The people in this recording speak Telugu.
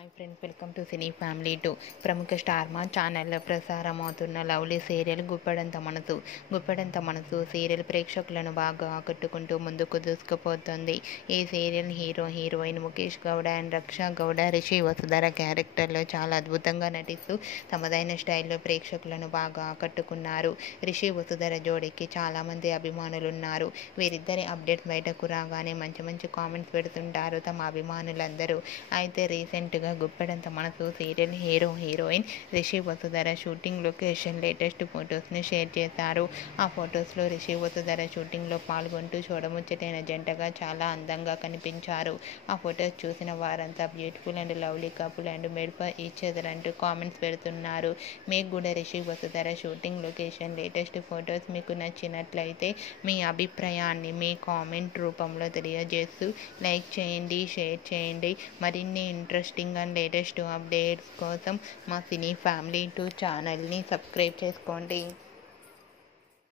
Hi friends, welcome to cine family 2. ప్రముఖ స్టార్ మా ఛానల్లో ప్రసారమవుతున్న లవ్లీ సీరియల్ గుప్పెడంత మనసు సీరియల్ ప్రేక్షకులను బాగా ఆకట్టుకుంటూ ముందుకు దూసుకుపోతుంది. ఈ serial heroine Mukesh Gowda and Raksha Gowda Rishi Vasudhara క్యారెక్టర్లో చాలా అద్భుతంగా నటిస్తూ తమదైన స్టైల్లో ప్రేక్షకులను బాగా ఆకట్టుకున్నారు. రిషి వసుధర జోడీకి చాలామంది అభిమానులున్నారు. వీరిద్దరి అప్డేట్స్ బయటకు రాగానే మంచి కామెంట్స్ పెడుతుంటారు తమ అభిమానులందరూ. అయితే రీసెంట్గా గుప్పెడంత మనసు serial heroine Rishi Vasudhara shooting location latest ఫొటోస్ని షేర్ చేశారు. ఆ ఫొటోస్లో రిషి వసుధర షూటింగ్లో పాల్గొంటూ చూడముచ్చటైన జంటగా చాలా అందంగా కనిపించారు. ఆ ఫొటోస్ చూసిన వారంతా beautiful and lovely couple and made for each other అంటూ కామెంట్స్ పెడుతున్నారు. మీకు కూడా Rishi Vasudhara shooting location latest photos మీకు నచ్చినట్లయితే మీ అభిప్రాయాన్ని మీ కామెంట్ రూపంలో తెలియజేస్తూ లైక్ చేయండి, షేర్ చేయండి. మరిన్ని ఇంట్రెస్టింగ్ అండ్ లేటెస్ట్ అప్డేట్స్ కోసం మా సినీ ఫ్యామిలీ 2 ఛానల్ని సబ్స్క్రైబ్ చేసుకోండి.